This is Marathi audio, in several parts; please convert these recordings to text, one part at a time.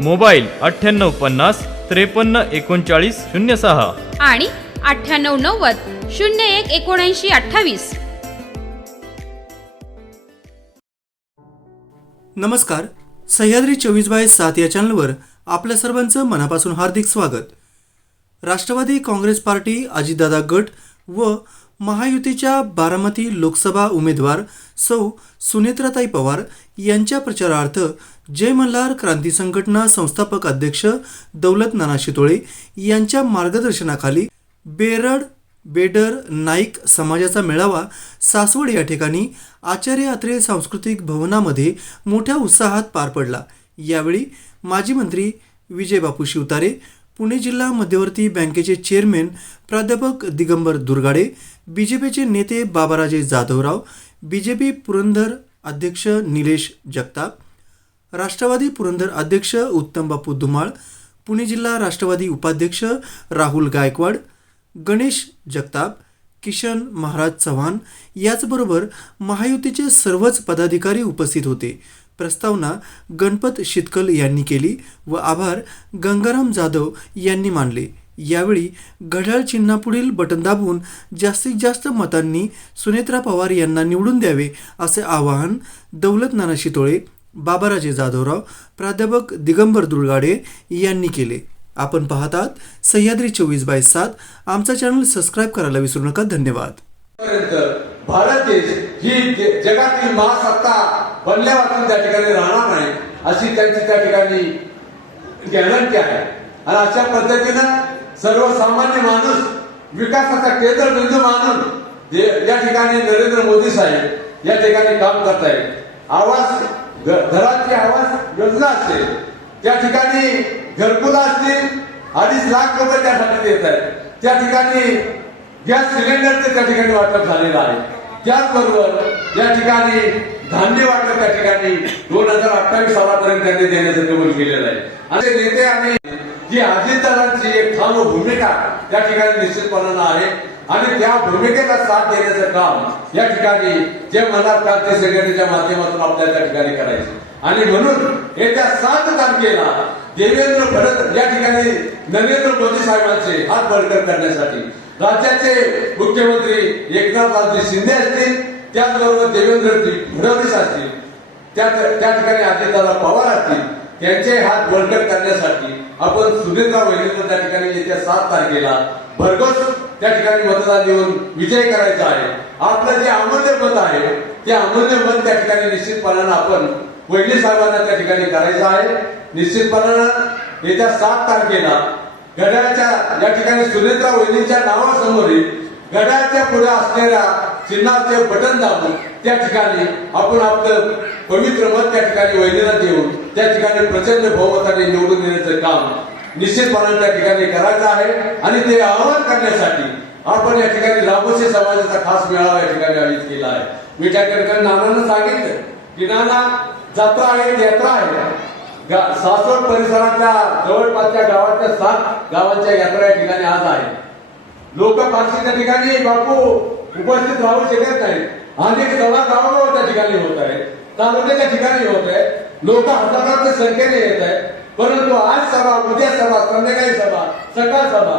मोबाईल अठ्ठ्याण्णव पन्नास त्रेपन्न एकोणचाळीस शून्य सहा. आणि अठ्ठ्याण्णव नव्वद शून्य एक एकोणऐंशी अठ्ठावीस. नमस्कार. सह्याद्री चोवीस बाय सात या चॅनलवर आपल्या सर्वांचं मनापासून हार्दिक स्वागत. राष्ट्रवादी काँग्रेस पार्टी अजितदादा गट व महायुतीच्या बारामती लोकसभा उमेदवार सौ सुनेत्राताई पवार यांच्या प्रचारार्थ जय मल्हार क्रांती संघटना संस्थापक अध्यक्ष दौलत नाना शितोळे यांच्या मार्गदर्शनाखाली बेरड बेडर नाईक समाजाचा मेळावा सासवड या ठिकाणी आचार्य अत्रे सांस्कृतिक भवनामध्ये मोठ्या उत्साहात पार पडला. यावेळी माजी मंत्री विजय बापू शिवतारे पुणे जिल्हा मध्यवर्ती बँकेचे चेअरमॅन प्राध्यापक दिगंबर दुर्गाडे बी जे पीचे नेते बाबाराजे Jadhavrao B J P Purandar अध्यक्ष निलेश जगताप राष्ट्रवादी पुरंदर अध्यक्ष उत्तम बापू धुमाळ पुणे जिल्हा राष्ट्रवादी उपाध्यक्ष राहुल गायकवाड गणेश जगताप किशन महाराज चव्हाण याचबरोबर महायुतीचे सर्वच पदाधिकारी उपस्थित होते. प्रस्तावना गणपत शितकल यांनी केली व आभार गंगाराम जाधव यांनी मानले. यावेळी घड्याळ चिन्हापुढील बटन दाबून जास्तीत जास्त मतांनी सुनेत्रा पवार यांना निवडून द्यावे असे आवाहन दौलत नाना शितोळे बाबाराजे जाधवराव प्राध्यापक दिगंबर दुर्गाडे यांनी केले. आपण पाहतात सह्याद्री चोवीस बाय सात. आमचा चॅनल सबस्क्राईब करायला विसरू नका. धन्यवाद. भारत देश ही जगातील महासत्ता बनल्यापासून त्या ठिकाणी राहणार नाही अशी त्यांची त्या ठिकाणी गॅरंटी आहे. आणि अशा पद्धतीनं सर्वसामान्य माणूस विकासाचा केंद्रबिंदू मानून या ठिकाणी नरेंद्र मोदी साहेब या ठिकाणी काम करतायत. आवास आवाज घराची आवास योजना असेल त्या ठिकाणी घरकुला असतील अडीच लाख रुपये त्यासाठी देत आहेत. त्या ठिकाणी गॅस सिलेंडरचे त्या ठिकाणी वाटप झालेलं आहे. त्याचबरोबर या ठिकाणी धान्य वाटप त्या ठिकाणी दोन हजार अठ्ठावीस सालापर्यंत त्यांनी देण्याचं कबूल केलेलं आहे. आणि नेते आणि जी अजितदारांची एक ठाम भूमिका त्या ठिकाणी निश्चितपणानं आहे. आणि त्या भूमिकेला साथ देण्याचं काम या ठिकाणी जे मनात क्रांती संघटनेच्या माध्यमातून आपल्याला त्या ठिकाणी करायचे. आणि म्हणून येत्या सात तारखेला देवेंद्र फडणवीस या ठिकाणी नरेंद्र मोदी साहेबांचे हात बळकट करण्यासाठी राज्याचे मुख्यमंत्री एकनाथ रावजी शिंदे असतील त्याचबरोबर देवेंद्र फडणवीस असतील त्या त्या ठिकाणी अजितदादा पवार असतील त्यांचे हात बळकट करण्यासाठी आपण सुनीलराव राव त्या ठिकाणी येत्या सात तारखेला भरघोस त्या ठिकाणी मतदान देऊन विजय करायचा आहे. आपलं जे अमूल्य मत आहे ते अमूल्य मत त्या ठिकाणी निश्चितपणानं आपण वैली साहेबांना त्या ठिकाणी करायचं आहे. निश्चितपणानं येत्या सात तारखेला घड्याळच्या या ठिकाणी सुनेत्रा वहिनींच्या नावासमोरील घड्याळच्या पुढे असलेल्या चिन्हाचे बटन दाबून त्या ठिकाणी आपण आपलं पवित्र मत त्या ठिकाणी वैलीला देऊन त्या ठिकाणी प्रचंड बहुमताने निवडून देण्याचं काम निश्चितपणे त्या ठिकाणी करायचं आहे आणि ते आवाहन करण्यासाठी आपण या ठिकाणी लाभोशी समाजाचा खास मेळावा या ठिकाणी आयोजित केला आहे. मी त्या ठिकाणी नानानं सांगितलं की नाना जत्रा आहे यात्रा आहे. सासवड परिसरातल्या जवळपासच्या गावातल्या सात गावांच्या यात्रा या ठिकाणी आज आहे. लोक फारशी त्या ठिकाणी बापू उपस्थित राहू शकत नाही अनेक सभा गावागाव त्या ठिकाणी होत आहे तालुक्याच्या ठिकाणी होत आहे लोक हजारांच्या संख्येने येत आहे परंतु आज सभा उद्या सभा संध्याकाळी सभा सकाळ सभा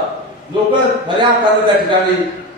लोक बऱ्या आकाराने त्या ठिकाणी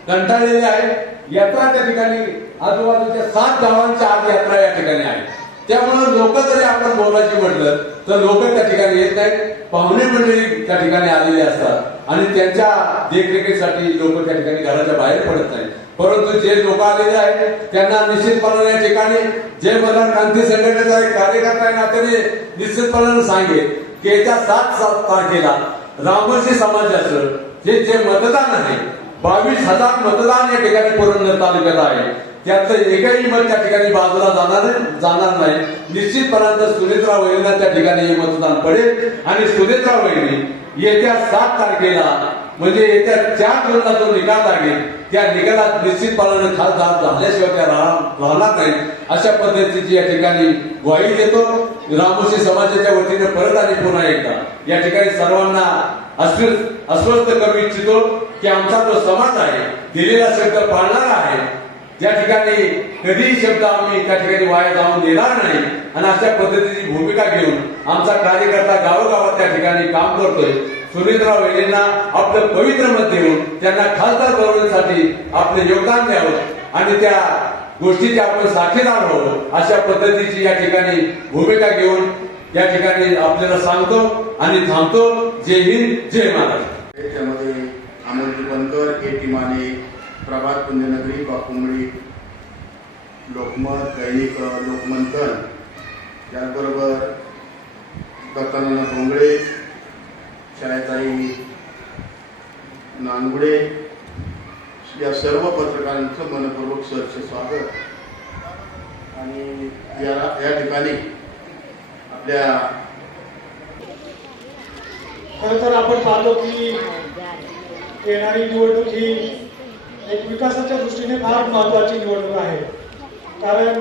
कंटाळलेले आहे यात्रा त्या ठिकाणी आजूबाजूच्या सात गावांच्या आज यात्रा या ठिकाणी आहे त्यामुळे लोक जरी आपण बोलायची म्हटलं तर लोक त्या ठिकाणी येत नाहीत. पाहुणे मंडळी त्या ठिकाणी आलेले असतात. आणि त्यांच्या देखरेखीसाठी लोक त्या ठिकाणी घराच्या बाहेर पडत नाही परंतु जे लोक आलेले आहेत त्यांना निश्चितपणाने या ठिकाणी जय मल्हार क्रांती संघटनेचा एक कार्यकर्ता आहे नात्याने निश्चितपणाने सांगेल येत्या सात सात तारखेला रामोशी समाजाचं हे जे मतदान आहे बावीस हजार मतदान या ठिकाणी पुरंदर तालुक्यात आहे. त्याचं एकही मत त्या ठिकाणी बाजूला जाणार जाणार नाही. निश्चितपर्यंत सुनेत्रा वहिनीला त्या ठिकाणी हे मतदान पडेल. आणि सुनेत्रा वहिनी येत्या सात तारखेला म्हणजे येत्या चार जूनला जो निकाल लागेल त्या निकालात निश्चितपणाने खासदार झाल्याशिवाय त्या राहणार नाही. अशा पद्धतीची या ठिकाणी ग्वाही देतो. रामोशी समाजाच्या वतीने परत आणि पुन्हा एकदा. या ठिकाणी सर्वांना अस्वस्थ अस्वस्थ करू इच्छितो की आमचा जो समाज आहे दिलेला शब्द पाळणारा आहे त्या ठिकाणी कधीही शब्द आम्ही त्या ठिकाणी वाया जाऊन देणार नाही आणि अशा पद्धतीची भूमिका घेऊन आमचा कार्यकर्ता गावोगावात त्या ठिकाणी काम करतोय. सुनीतराव यांना आपलं पवित्र मत देऊन त्यांना खासदार बनवण्यासाठी आपले योगदान द्यावं. आणि त्या गोष्टीचे आपण साक्षीदार व्हावं अशा पद्धतीची या ठिकाणी भूमिका घेऊन या ठिकाणी आपल्याला सांगतो आणि थांबतो. जय हिंद जय महाराष्ट्र. त्यामध्ये अमोलजी बनकर के माने प्रभात पुण्यनगरी बापुंगळी लोकमत दैनिक लोकमंथन त्याचबरोबर दत्तानंद भोंगळे शाळेताई नानगुडे या सर्व पत्रकारांचं मनपूर्वक सहर्ष स्वागत. आणि या या ठिकाणी आपल्या खरं तर आपण पाहतो की येणारी निवडणूक ही एक विकासाच्या दृष्टीने फार महत्वाची निवडणूक आहे. कारण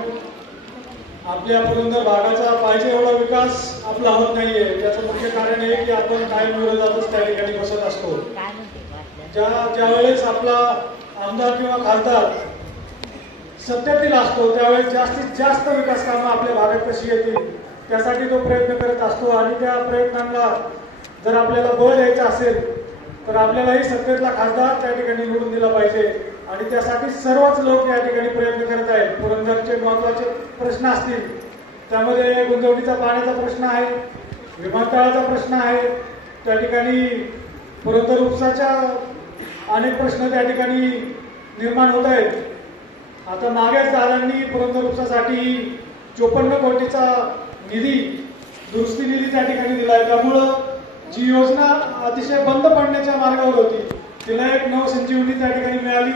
आपल्या पुरंदर भागाचा पाहिजे एवढा विकास आपला होत नाहीये. त्याचं मुख्य कारण हे की आपण काय कायम विरोधातच त्या ठिकाणी बसत असतो. ज्या ज्यावेळेस आपला आमदार किंवा खासदार सत्तेतील असतो त्यावेळेस जास्तीत जास्त विकास कामं आपल्या भागात कशी येतील त्यासाठी तो प्रयत्न करत असतो. आणि त्या प्रयत्नांना जर आपल्याला बळ द्यायचं असेल तर आपल्यालाही सत्तेतला खासदार त्या ठिकाणी निवडून दिला पाहिजे. आणि त्यासाठी सर्वच लोक या ठिकाणी प्रयत्न करत आहेत. पुरंदरचे महत्त्वाचे प्रश्न असतील त्यामध्ये गुंतवणुकीचा पाण्याचा प्रश्न आहे विमानतळाचा प्रश्न आहे त्या ठिकाणी पुरंदर उपसाच्या अनेक प्रश्न त्या ठिकाणी निर्माण होत आहेत. आता मागेच दादांनी पुरंदरुपसासाठी चोपन्न कोटीचा निधी दुरुस्ती निधी त्या ठिकाणी दिला आहे. त्यामुळं जी योजना अतिशय बंद पडण्याच्या मार्गावर होती तिला एक नवसंजीवनी त्या ठिकाणी मिळाली.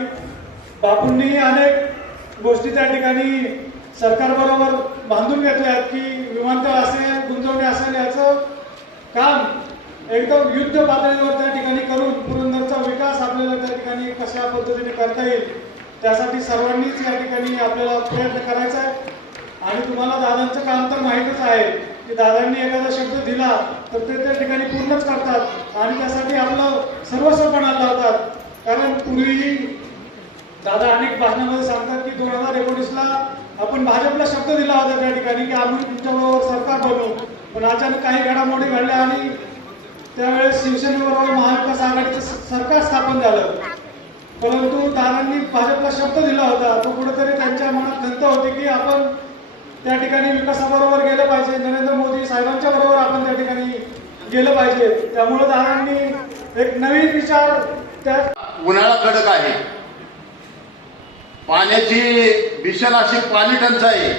बापूंनी अनेक गोष्टी त्या ठिकाणी सरकारबरोबर बांधून घेतल्या आहेत की विमानतळ असेल गुंतवणी असेल याचं काम एकदम युद्ध पातळीवर त्या ठिकाणी करून पुरंदरचा विकास आपल्याला त्या ठिकाणी कशा पद्धतीने करता येईल त्यासाठी सर्वांनीच या ठिकाणी आपल्याला प्रयत्न करायचा आहे. आणि तुम्हाला दादांचं काम तर माहीतच आहे की दादांनी एखादा शब्द दिला तर ते त्या ठिकाणी पूर्णच करतात आणि त्यासाठी आपलं सर्वस्वपणाला लावतात. कारण पूर्वीही दादा अनेक भाषणामध्ये सांगतात की दोन हजार एकोणीसला आपण भाजपला शब्द दिला होता त्या ठिकाणी की आम्ही तुमच्याबरोबर सरकार बनवू पण अचानक काही घडामोडी घडल्या आणि त्यावेळेस शिवसेनेबरोबर महाविकास आघाडीचं सरकार स्थापन झालं. परंतु दादांनी भाजपला शब्द दिला होता. तो कुठेतरी त्यांच्या मनात खंत होती की आपण त्या ठिकाणी विकासाबरोबर गेलं पाहिजे. नरेंद्र मोदी साहेबांच्या बरोबर आपण त्या ठिकाणी गेलं पाहिजे. त्यामुळे दादांनी एक नवीन विचार त्या उन्हाळा कडक आहे. पाण्याची भीषण अशी पाणी टंचाई.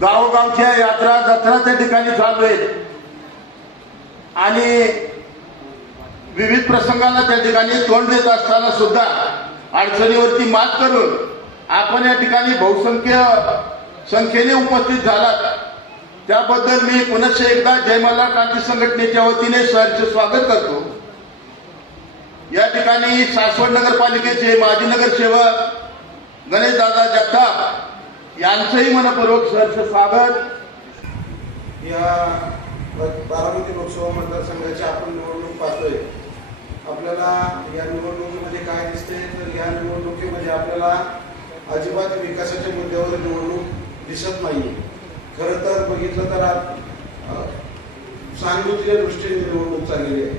गावोगावच्या यात्रा जत्रा त्या ठिकाणी चालू आहेत. आणि विविध प्रसंगांना त्या ठिकाणी तोंड देत असताना सुद्धा अडचणीवरती मात करून आपण या ठिकाणी बहुसंख्य संख्येने उपस्थित झालात. त्याबद्दल मी पुनश्च एकदा जयमल्ला क्रांती संघटनेच्या वतीने सरचे स्वागत करतो. या ठिकाणी सासवड नगरपालिकेचे माजी नगरसेवक गणेशदादा जगताप यांचंही मनपूर्वक सहर्ष स्वागत. या बारामती लोकसभा मतदारसंघाची आपण निवडणूक पाहतोय. आपल्याला या निवडणुकीमध्ये काय दिसते तर या निवडणुकीमध्ये आपल्याला अजिबात विकासाच्या मुद्द्यावर निवडणूक दिसत नाही खरं तर बघितलं तर आज दृष्टीने निवडणूक चाललेली आहे.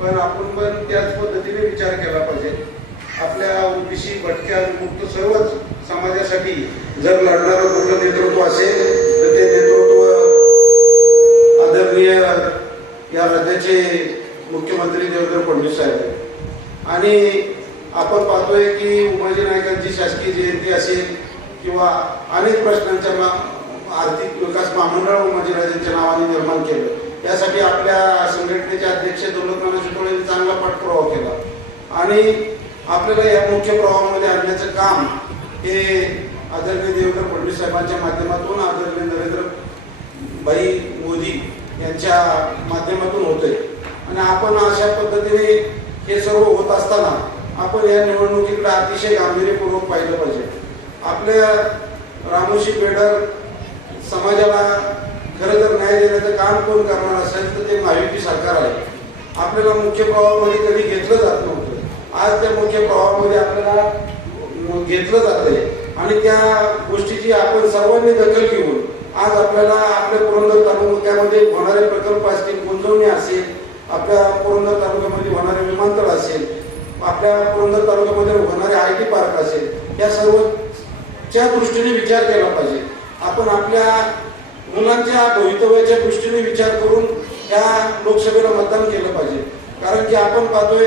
पण आपण पण त्याच पद्धतीने विचार केला. देवेंद्र आहे आणि आपण पाहतोय की उमाजी नायकांची शासकीय जयंती असेल किंवा अनेक प्रश्नांच्या आर्थिक विकास महामंडळ उमाजीराजांच्या नावाने निर्माण केलं. यासाठी आपल्या संघटनेचे अध्यक्ष दौलतनाना शितोळे चांगला पाठपुरावा केला. आणि आपल्याला या मुख्य प्रवाहामध्ये आणण्याचं काम हे आदरणीय देवेंद्र फडणवीस साहेबांच्या माध्यमातून आदरणीय नरेंद्र भाई मोदी यांच्या माध्यमातून आणि आपण अशा पद्धतीने हे सर्व होत असताना आपण या निवडणुकीकडे अतिशय गांभीर्यपूर्वक पाहिलं पाहिजे. आपल्या रामोशी बेडर समाजाला खरं तर न्याय देण्याचं काम कोण करणार असेल तर ते महायुती सरकार आहे. आपल्याला मुख्य प्रवाहामध्ये कधी घेतलं जात नव्हतं. आज त्या मुख्य प्रवाहामध्ये आपल्याला घेतलं घेतलं जातंय. आणि त्या गोष्टीची आपण सर्वांनी दखल घेऊन आज आपल्याला आपल्या पुरंदर तालुक्यामध्ये होणारे प्रकल्प असतील गुंतवणी असेल आपल्या पुरंदर तालुक्यामध्ये होणारे विमानतळ असेल आपल्या पुरंदर तालुक्यामध्ये होणारे आय टी पार्क असेल या सर्वच्या दृष्टीने विचार केला पाहिजे. आपण आपल्या मुलांच्या भवितव्याच्या दृष्टीने विचार करून या लोकसभेला मतदान केलं पाहिजे. कारण की आपण पाहतोय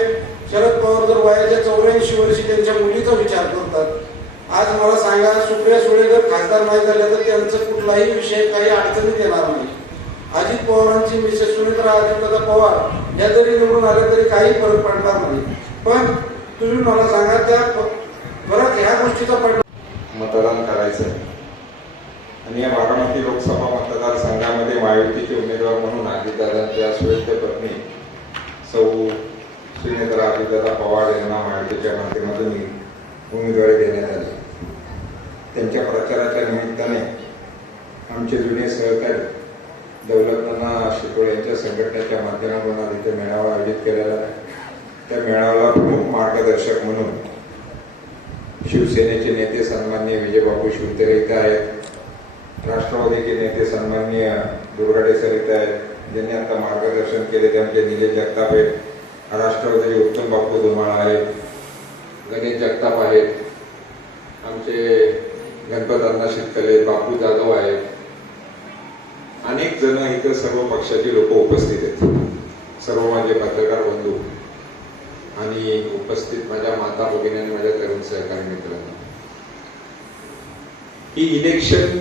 शरद पवार जर वयाच्या चौऱ्याऐंशी वर्षी त्यांच्या मुलीचा विचार करतात आज मला सांगा सुप्रिया सुळे जर खासदार नाही झाल्या तर त्यांचं कुठलाही विषय काही अडचणीत येणार नाही. अजित पवारांची मिसेस सुमित्रा अजितदादा पवार या जरी निवडून आल्या तरी काही फरक पडणार नाही. पण तुम्ही मला सांगा त्या प- फरक ह्या गोष्टीचा पडला मतदान करायचं आणि या बारामती लोकसभा मतदारसंघामध्ये महायुतीचे उमेदवार म्हणून अजितदादांच्या सुवेद्य पत्नी सौ सुनेत्रा अजितदादा पवार यांना महायुतीच्या माध्यमातून उमेदवारी देण्यात आली. त्यांच्या प्रचाराच्या निमित्ताने आमचे जुने सहकारी दौलतनाना शितोळे यांच्या संघटनेच्या माध्यमातून आज इथे मेळावा आयोजित केलेला आहे. त्या मेळाव्याला प्रमुख मार्गदर्शक म्हणून शिवसेनेचे नेते सन्माननीय विजयबाबू शिवतेरे इथे आहेत. राष्ट्रवादीचे नेते सन्माननीय दुर्गाडे सर इथे आहेत. ज्यांनी आता मार्गदर्शन केले ते आमचे निलेश जगताप आहेत. राष्ट्रवादीचे उत्तम बापू धुमाळ आहेत. गणेश जगताप आहेत. आमचे गणपत अण्णा शितकले बापू जाधव आहेत. अनेक जण इथं सर्व पक्षाची लोक उपस्थित आहेत. सर्व माझे पत्रकार बंधू आणि उपस्थित माझ्या माता भगिनी आणि माझ्या तरुण सहकारी मित्रांना. ही इलेक्शन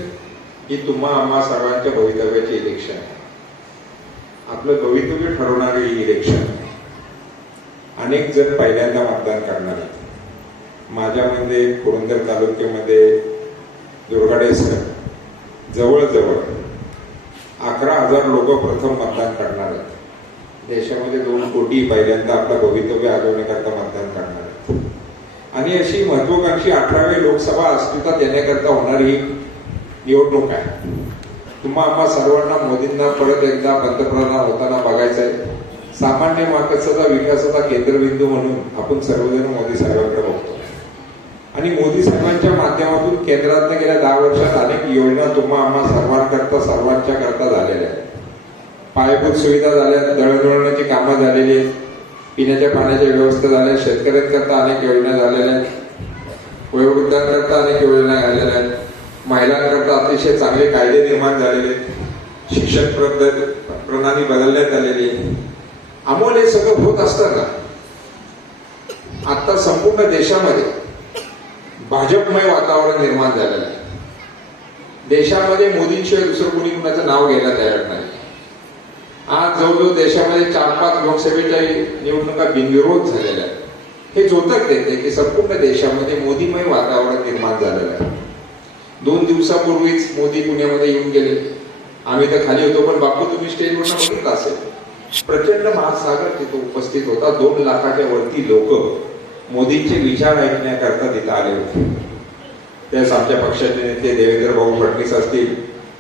ही तुम्हा आम्हा सर्वांच्या भवितव्याची इलेक्शन आहे. आपलं भवितव्य ठरवणारी ही इलेक्शन अनेक जण पहिल्यांदा मतदान करणार आहेत. माझ्यामध्ये पुरंदर तालुक्यामध्ये दुर्गाडे सर जवळजवळ अकरा हजार लोक प्रथम मतदान करणार आहेत. देशामध्ये दोन कोटी पहिल्यांदा आपलं भवितव्य आजवण्याकरता मतदान करणार आहेत. आणि अशी महत्वाकांक्षी अठरावी लोकसभा अस्तित्वात येण्याकरता होणारी ही निवडणूक आहे. तुम्हा आम्हा सर्वांना मोदींना परत एकदा पंतप्रधान होताना बघायचं आहे सामान्य माणसाचा विकासाचा केंद्रबिंदू म्हणून आपण सर्वजण मोदी साहेबांकडे बघतो. आणि मोदी साहेबांच्या माध्यमातून केंद्रात गेल्या दहा वर्षात अनेक योजना तुम्हा आम्हा सर्वांकरता सर्वांच्या करता झालेल्या आहेत. पायाभूत सुविधा झाल्या दळणवळणाची कामं झालेली आहेत पिण्याच्या पाण्याच्या व्यवस्था झाल्या शेतकऱ्यांकरता अनेक योजना झालेल्या आहेत वयोवृद्धांकरता अनेक योजना झालेल्या आहेत महिलांकरता अतिशय चांगले कायदे निर्माण झालेले आहेत शिक्षण पद्धत प्रणाली बदलण्यात आलेली आहे. अमोल हे सगळं होत असताना आता संपूर्ण देशामध्ये भाजपमय वातावरण निर्माण झालेलं आहे. देशामध्ये मोदींशिवाय दुसरं कोणी कुणाचं नाव घ्यायला तयार नाही. आज जवळजवळ देशामध्ये चार पाच लोकसभेच्या निवडणुका बिनविरोध झालेल्या आहेत हे जोतक देते की संपूर्ण देशामध्ये मोदीमय वातावरण निर्माण झालेलं आहे. दोन दिवसापूर्वीच मोदी पुण्यामध्ये येऊन गेले. आम्ही तर खाली होतो पण बापू तुम्ही स्टेजवर बघितलं असेल. प्रचंड महासागर तिथे उपस्थित होता. दोन लाखाच्या वरती लोक. मोदींचे विचार ऐकण्याकरता तिथं आले होते. त्यास आमच्या पक्षाचे नेते देवेंद्र भाऊ फडणवीस असतील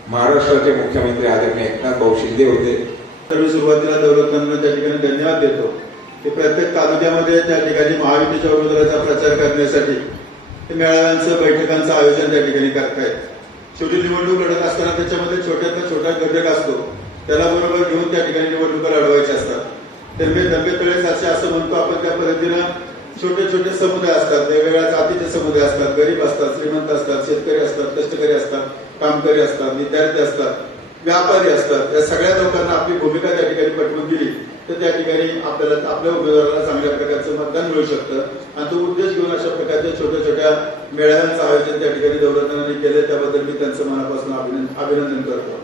महाराष्ट्राचे मुख्यमंत्री आदरणीय एकनाथ भाऊ शिंदे होते. तर मी सुरुवातीला दौलतनांना त्या ठिकाणी धन्यवाद देतो. ते प्रत्येक तालुक्यामध्ये त्या ठिकाणी महायुतीच्या उमेदवाराचा प्रचार करण्यासाठी ते मेळाव्यांचं बैठकांचं आयोजन त्या ठिकाणी करतायत. शेवटी निवडणूक लढत असताना त्याच्यामध्ये छोट्यातला छोटा घटक असतो. त्याला बरोबर घेऊन त्या ठिकाणी निवडणुका लढवायच्या असतात. तर मी दंबे तळे असं म्हणतो आपण त्या पद्धतीनं छोटे छोटे समुदाय असतात वेगवेगळ्या जातीचे समुदाय असतात गरीब असतात श्रीमंत असतात शेतकरी असतात कष्टकरी असतात कामकरी असतात विद्यार्थी असतात व्यापारी असतात. या सगळ्या लोकांना आपली भूमिका त्या ठिकाणी पटवून दिली. तर त्या ठिकाणी आपल्याला आपल्या उमेदवाराला चांगल्या प्रकारचं मतदान मिळू शकतं. आणि तो उद्देश घेऊन अशा प्रकारच्या छोट्या छोट्या मेळाव्यांचं आयोजन त्या ठिकाणी दौलतांनी केलं त्याबद्दल मी त्यांचं मनापासून अभिनंदन अभिनंदन करतो.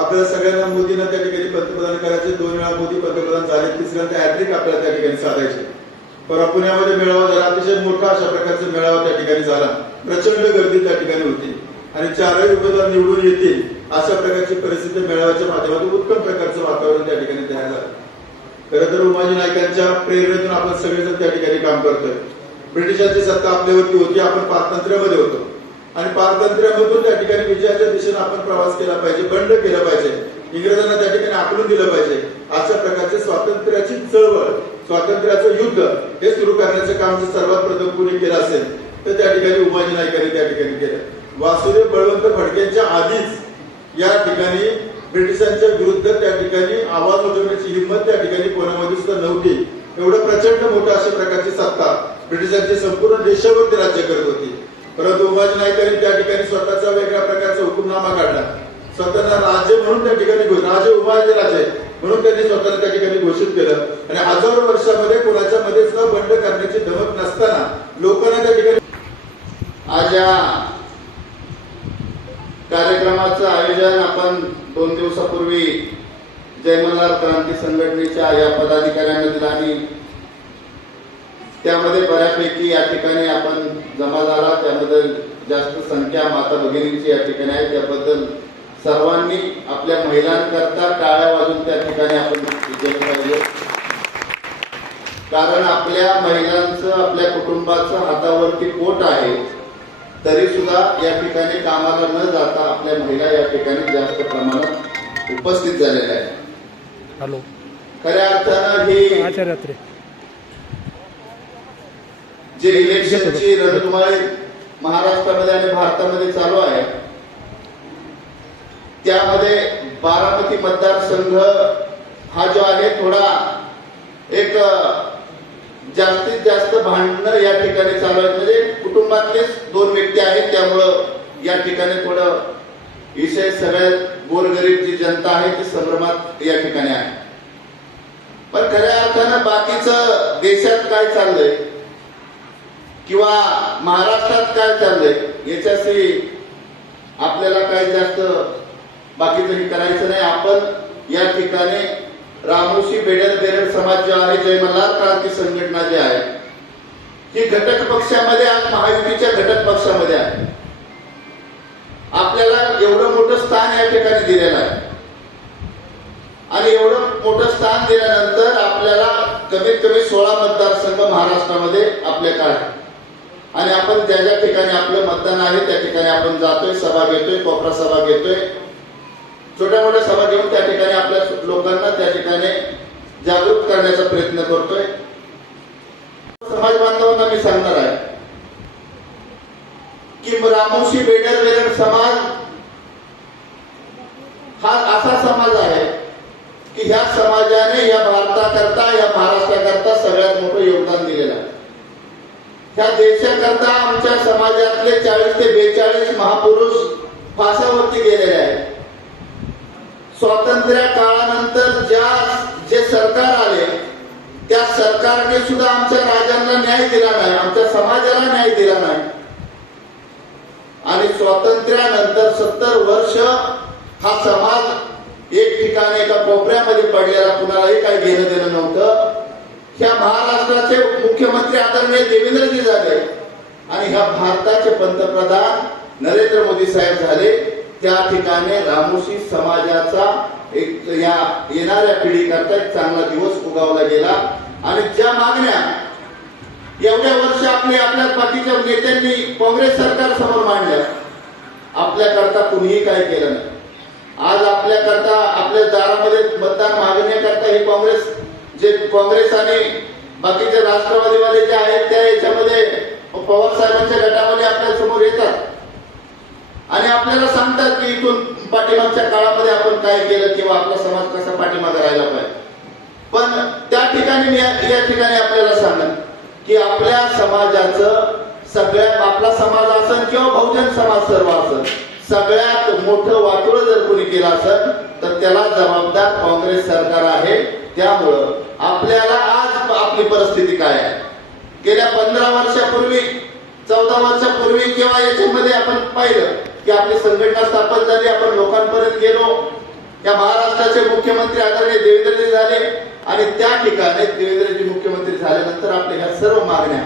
आपल्याला सगळ्यांना मोदींना त्या ठिकाणी पंतप्रधान करायचे. दोन वेळा मोदी पंतप्रधान झाले. तिसऱ्यांदा हॅट्रिक आपल्याला त्या ठिकाणी साधायचे. परवा पुण्यामध्ये मेळावा झाला. अतिशय मोठा अशा प्रकारचा मेळावा त्या ठिकाणी झाला. प्रचंड गर्दी त्या ठिकाणी होती. आणि चारही उमेदवार निवडून येतील अशा प्रकारची परिस्थिती मेळाव्याच्या माध्यमातून उत्तम प्रकारचं वातावरण त्या ठिकाणी तयार झालं. खरं तर उमाजी नायकांच्या प्रेरणेतून आपण सगळेजण त्या ठिकाणी काम करतोय. ब्रिटिशांची सत्ता आपल्यावरती होती. आपण पारतंत्र्यामध्ये होतो. आणि पारतंत्र्यामधून त्या ठिकाणी विजयाच्या दिशेने आपण प्रवास केला पाहिजे बंड केला पाहिजे. इंग्रजांना त्या ठिकाणी आकडून दिलं पाहिजे. अशा प्रकारचे स्वातंत्र्याची चळवळ स्वातंत्र्याचं युद्ध हे सुरू करण्याचं काम जर सर्वात प्रथम कुणी केलं असेल तर त्या ठिकाणी उमाजी नायकांनी त्या ठिकाणी केलं. वासुदेव बळवंत फडकेंच्या आधीच या ठिकाणी ब्रिटिशांच्या विरुद्ध त्या ठिकाणी आवाज उठवण्याची हिंमत त्या ठिकाणी कोणामध्ये सुद्धा नव्हती. एवढं प्रचंड मोठं अशा प्रकारची सत्ता ब्रिटिशांची संपूर्ण देशावरती राज्य करत होती. परंतु उमाजी नायकांनी त्या ठिकाणी स्वतःचा वेगळ्या प्रकारचा हुकुमनामा काढला. स्वतःला राजे म्हणून त्या ठिकाणी राजे उमाजी राजे म्हणून त्यांनी स्वतःला त्या ठिकाणी घोषित केलं. आणि हजारो वर्षामध्ये कोणाच्या मध्येच न बंड करण्याची धमक नसताना लोकांना त्या ठिकाणी आज या कार्यक्रमाचं आयोजन आपण दोन दिवसापूर्वी जयमल्हार क्रांती संघटनेच्या या पदाधिकाऱ्यांना दिला आणि त्यामध्ये बऱ्यापैकी या ठिकाणी आपण जमा झाला त्याबद्दल जास्त संख्या माता भगिनींची या ठिकाणी आहे त्याबद्दल सर्वांनी आपल्या महिलांकरता टाळ्या वाजून त्या ठिकाणी आपण केलं पाहिजे कारण आपल्या महिलांचं आपल्या कुटुंबाचं हातावरती पोट आहे तरी सुद्धा या ठिकाणी कामाला न जाता आपल्या महिला या ठिकाणी जास्त प्रमाणात उपस्थित झालेल्या आहेत. हॅलो. खऱ्या अर्थानं ही जे इलेक्शनची रणधुमाळी महाराष्ट्रामध्ये आणि भारतामध्ये चालू आहे त्यामध्ये बारामती मतदारसंघ हा जो आहे थोडा एक जास्तीत जास्त भांडणं या ठिकाणी चालू आहेत. म्हणजे कुटुंबातलेच दोन व्यक्ती आहेत त्यामुळं या ठिकाणी थोडं विषय सगळ्यात गोरगरीब जी जनता आहे ती संभ्रमात या ठिकाणी आहे. पण खऱ्या अर्थानं बाकीचं देशात काय चाललंय किंवा महाराष्ट्रात काय चाललंय याच्याशी आपल्याला काही जास्त बाकीचं हे करायचं नाही. आपण या ठिकाणी रामोशी बेडर बेरड समाज जो आहे जय मल्हार क्रांती संघटना जी आहे ही घटक पक्षामध्ये आज महायुतीच्या घटक पक्षामध्ये आहे. आपल्याला एवढं मोठं स्थान या ठिकाणी दिलेलं आहे. आणि एवढं मोठं स्थान दिल्यानंतर आपल्याला कमीत कमी सोळा मतदारसंघ महाराष्ट्रामध्ये आपल्याकडे आहे आणि आपण ज्या ज्या ठिकाणी आपलं मतदान आहे त्या ठिकाणी आपण जातोय सभा घेतोय कोपरा सभा घेतोय. छोट्या मोठ्या सभा घेऊन त्या ठिकाणी आपल्या लोकांना त्या ठिकाणी जागृत करण्याचा प्रयत्न करतोय. समाज बांधवांना मी सांगणार आहे की रामोशी बेडर बेडर समाज हा असा समाज आहे की ह्या समाजाने या भारताकरता या महाराष्ट्राकरता सगळ्यात मोठं योगदान दिलेलं आहे. ह्या देशाकरता आमच्या समाजातले चाळीस ते बेचाळीस महापुरुष फासावरती गेलेले आहेत. स्वातंत्र्य काळानंतर ज्या जे सरकार आले त्या सरकारने सुद्धा आमच्या राजांना न्याय दिला नाही आमच्या समाजाला न्याय दिला नाही. आणि स्वातंत्र्यानंतर सत्तर वर्ष हा समाज एक ठिकाणी एका कोपऱ्यामध्ये पडलेला कुणालाही काही घेणं देणं नव्हतं. ह्या महाराष्ट्राचे मुख्यमंत्री आदरणीय देवेंद्रजी झाले आणि ह्या भारताचे पंतप्रधान नरेंद्र मोदी साहेब झाले. त्या ठिकाणी रामोशी समाजाचा एक या येणाऱ्या पिढीकरता एक चांगला दिवस उगावला गेला. आणि ज्या मागण्या एवढ्या वर्ष आपले आपल्या बाकीच्या नेत्यांनी काँग्रेस सरकार समोर मांडल्या आपल्याकरता कुणीही काय केलं नाही. आज आपल्याकरता आपल्या दारामध्ये मतदान मागण्याकरता हे काँग्रेस जे काँग्रेस आणि बाकीचे राष्ट्रवादीवाले जे आहेत त्या याच्यामध्ये पवार साहेबांच्या गटामध्ये आपल्यासमोर येतात. आणि आपल्याला सांगतात की इथून पाठीमागच्या काळामध्ये आपण काय केलं किंवा आपला समाज कसा पाठीमागे राहिला पाहिजे. पण त्या ठिकाणी मी या या ठिकाणी आपल्याला सांगेन की आपल्या समाजाचं सगळ्यात आपला समाज असेल किंवा बहुजन समाज सर्व असेल सगळ्यात मोठं वाटोळ जर कोणी केलं असेल तर त्याला जबाबदार काँग्रेस सरकार आहे. त्यामुळं आपल्याला आज आपली परिस्थिती काय आहे? गेल्या पंधरा वर्षापूर्वी चौदा वर्षापूर्वी किंवा याच्यामध्ये आपण पाहिलं की आपली संघटना स्थापन झाली आपण लोकांपर्यंत गेलो. या महाराष्ट्राचे मुख्यमंत्री आदरणीय देवेंद्रजी झाले आणि त्या ठिकाणी देवेंद्रजी मुख्यमंत्री झाल्यानंतर आपल्या ह्या सर्व मागण्या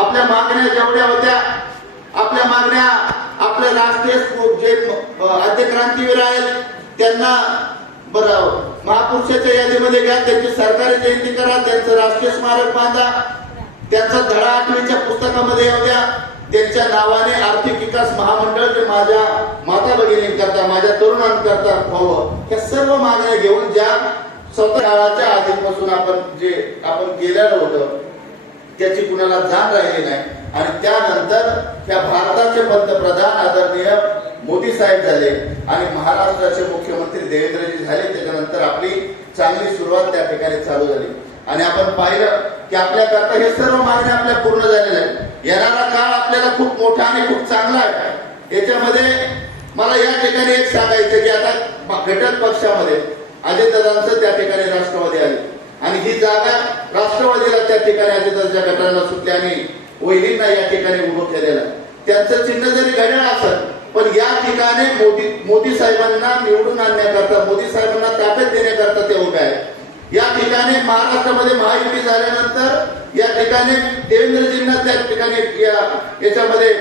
आपल्या मागण्या जेवढ्या होत्या आपल्या मागण्या आपल्या राष्ट्रीय जे आद्य क्रांतीवीर आहेत त्यांना बरं महापुरुषाच्या यादीमध्ये घ्या त्यांची सरकारी जयंती करा त्यांचं राष्ट्रीय स्मारक बांधा त्यांचा धडा आठवीच्या पुस्तकामध्ये येऊ द्या. त्यांच्या नावाने आर्थिक विकास महामंडळ जे माझ्या माता भगिनींकरता माझ्या तरुणांकरता व्हावं. ह्या सर्व मागण्या घेऊन ज्या स्वतः काळाच्या आधीपासून आपण जे आपण केलेलं होतं त्याची कुणाला जाण राहिली नाही. आणि त्यानंतर त्या भारताचे पंतप्रधान आदरणीय मोदी साहेब झाले आणि महाराष्ट्राचे मुख्यमंत्री देवेंद्रजी झाले. त्याच्यानंतर आपली चांगली सुरुवात त्या ठिकाणी चालू झाली. आणि आपण पाहिलं की आपल्याकरता हे सर्व मागण्या आपल्या पूर्ण झालेल्या आहेत. येणारा काळ आपल्याला खूप मोठा आणि खूप चांगला आहे. याच्यामध्ये मला या ठिकाणी एक सांगायचं की आता घटक पक्षामध्ये अजितदादांचं त्या ठिकाणी राष्ट्रवादी आली आणि ही जागा राष्ट्रवादीला त्या ठिकाणी अजितदादाच्या गटाला सुटली आणि वहिनींना या ठिकाणी उभं केलेलं त्यांचं चिन्ह जरी घड्याळ असत पण या ठिकाणी मोदी मोदी साहेबांना निवडून आणण्याकरता मोदी साहेबांना ताकद देण्याकरता ते उभे आहेत. या ठिकाणी महाराष्ट्रामध्ये महायुती झाल्यानंतर या ठिकाणी देवेंद्रजींना त्या ठिकाणी याच्यामध्ये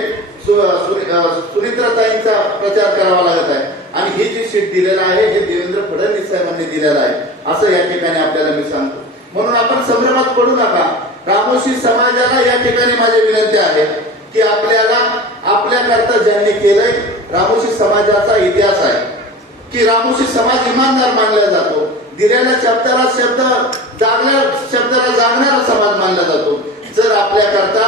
सुनित्राताईंचा प्रचार करावा लागत आहे. आणि ही जी सीट दिलेलं आहे हे देवेंद्र फडणवीस साहेबांनी दिलेलं आहे. असं या ठिकाणी आपल्याला मी सांगतो. म्हणून आपण संभ्रमात पडू नका. रामोशी समाजाला या ठिकाणी माझी विनंती आहे की आपल्याला आपल्याकरता ज्यांनी केलंय रामोशी समाजाचा इतिहास आहे. की रामोशी समाज इमानदार मानला जातो. दिलेल्या शब्दाला शब्द जागल्या शब्दाला जागणारा समाज मानला जातो. जर आपल्याकरता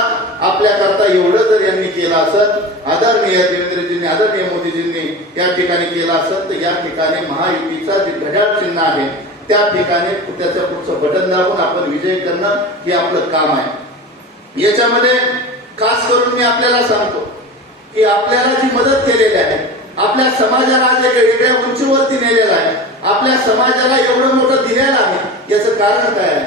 आपल्याकरता एवढं जर यांनी केलं असत आदरणीय देवेंद्रजींनी आदरणीय मोदीजींनी या ठिकाणी केलं असत तर या ठिकाणी महायुतीचा जे घड्याळ चिन्ह आहे त्या ठिकाणी त्याचं पुढचं बटन दाबून आपण विजय करणं हे आपलं काम आहे. याच्यामध्ये खास करून मी आपल्याला सांगतो की आपल्याला जी मदत केलेली आहे आपल्या समाजाला आज एका वेगळ्या उंचीवरती नेलेला आहे. आपल्या समाजाला एवढं मोठं दिलेलं आहे. याचं कारण काय आहे?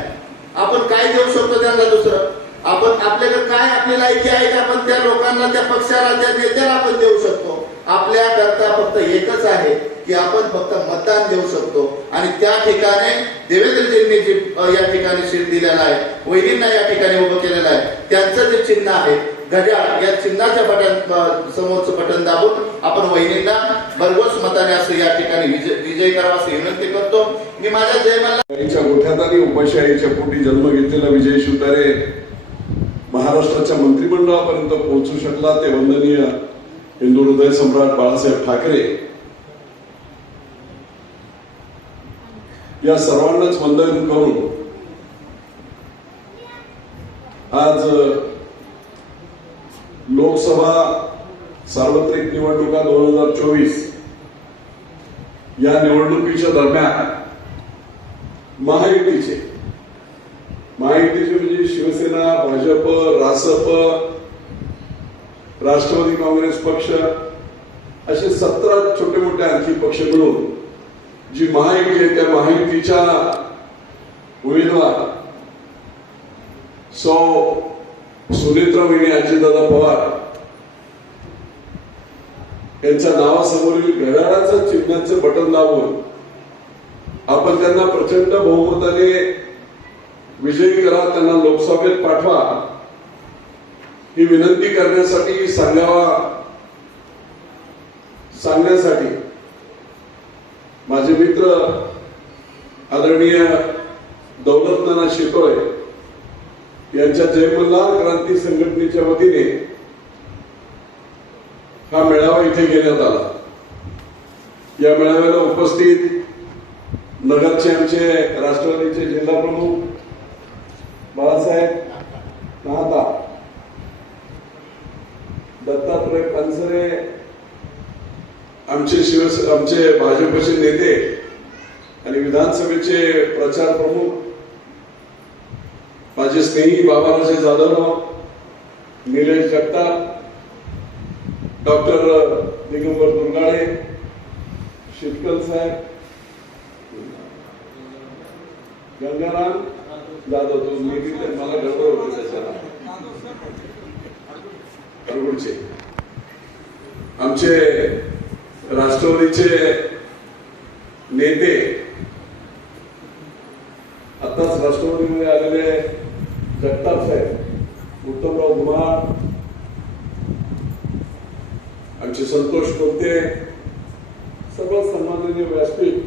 आपण काय देऊ शकतो त्यांना दुसरं? आपण आपल्याकडे काय आपली लायकी आहे की? आपण त्या लोकांना त्या पक्षाला त्या नेत्याला आपण देऊ शकतो. आपल्या करता फक्त एकच आहे की आपण फक्त मतदान देऊ शकतो. आणि त्या ठिकाणी देवेंद्रजींनी जे या ठिकाणी सीट दिलेला आहे वहिनींना या ठिकाणी उभं केलेलं आहे त्यांचं जे चिन्ह आहे घड्याळ या चिन्हाच्या बटन समोरचं बटन दाबून आपण वहिनींना भरघोस मताने असं या ठिकाणी विजय विजय करावा असं विनंती करतो. मी माझ्या जयमाला गोठ्यात आणि उपाशाहीच्या पोटी जन्म घेतलेला विजय शिवतारे महाराष्ट्राच्या मंत्रिमंडळापर्यंत पोहोचू शकला ते वंदनीय हिंदू हृदय सम्राट बाळासाहेब ठाकरे. या सर्वांनाच वंदन करून आज लोकसभा सार्वत्रिक निवडणुका दोन हजार चोवीस या निवडणुकीच्या दरम्यान महायुतीचे महायुतीचे म्हणजे शिवसेना भाजप रासप राष्ट्रवादी काँग्रेस पक्ष असे सतरा छोटे मोठे आणखी पक्ष मिळून जी महायुती आहे त्या महायुतीच्या उमेदवार सौ सुनेत्रा वहिनी अजितदादा पवार यांच्या नावासमोरील घड्याळाचं चिन्हाचं बटन दाबून आपण त्यांना प्रचंड बहुमताने विजयी करा त्यांना लोकसभेत पाठवा ही विनंती करण्यासाठी सांगावा सांगण्यासाठी माझे मित्र आदरणीय दौलतनाना शितोळे यांच्या जयमल्हार क्रांती संघटनेच्या वतीने हा मेळावा इथे घेण्यात आला. या मेळाव्याला उपस्थित नगरचे आमचे राष्ट्रवादीचे जिल्हा प्रमुख बाळासाहेब नाहता दत्तात्रय पानसरे आमचे शिवस आमचे भाजपचे नेते आणि विधानसभेचे प्रचार प्रमुख स्नेही बाबाराजे जाधवराव निलेश जगताप डॉक्टर दिगंबर दुर्गाडे शिटकल साहेब गंगाराम जाधव तो मी मला गडबड होते त्याच्याला आमचे राष्ट्रवादीचे नेते आताच राष्ट्रवादीमध्ये आलेले जगताप साहेब उत्तमराव कुमार. आमचे संतोष कोणते सर्व सन्माननीय व्यासपीठ सर्व सन्माननीय व्यासपीठ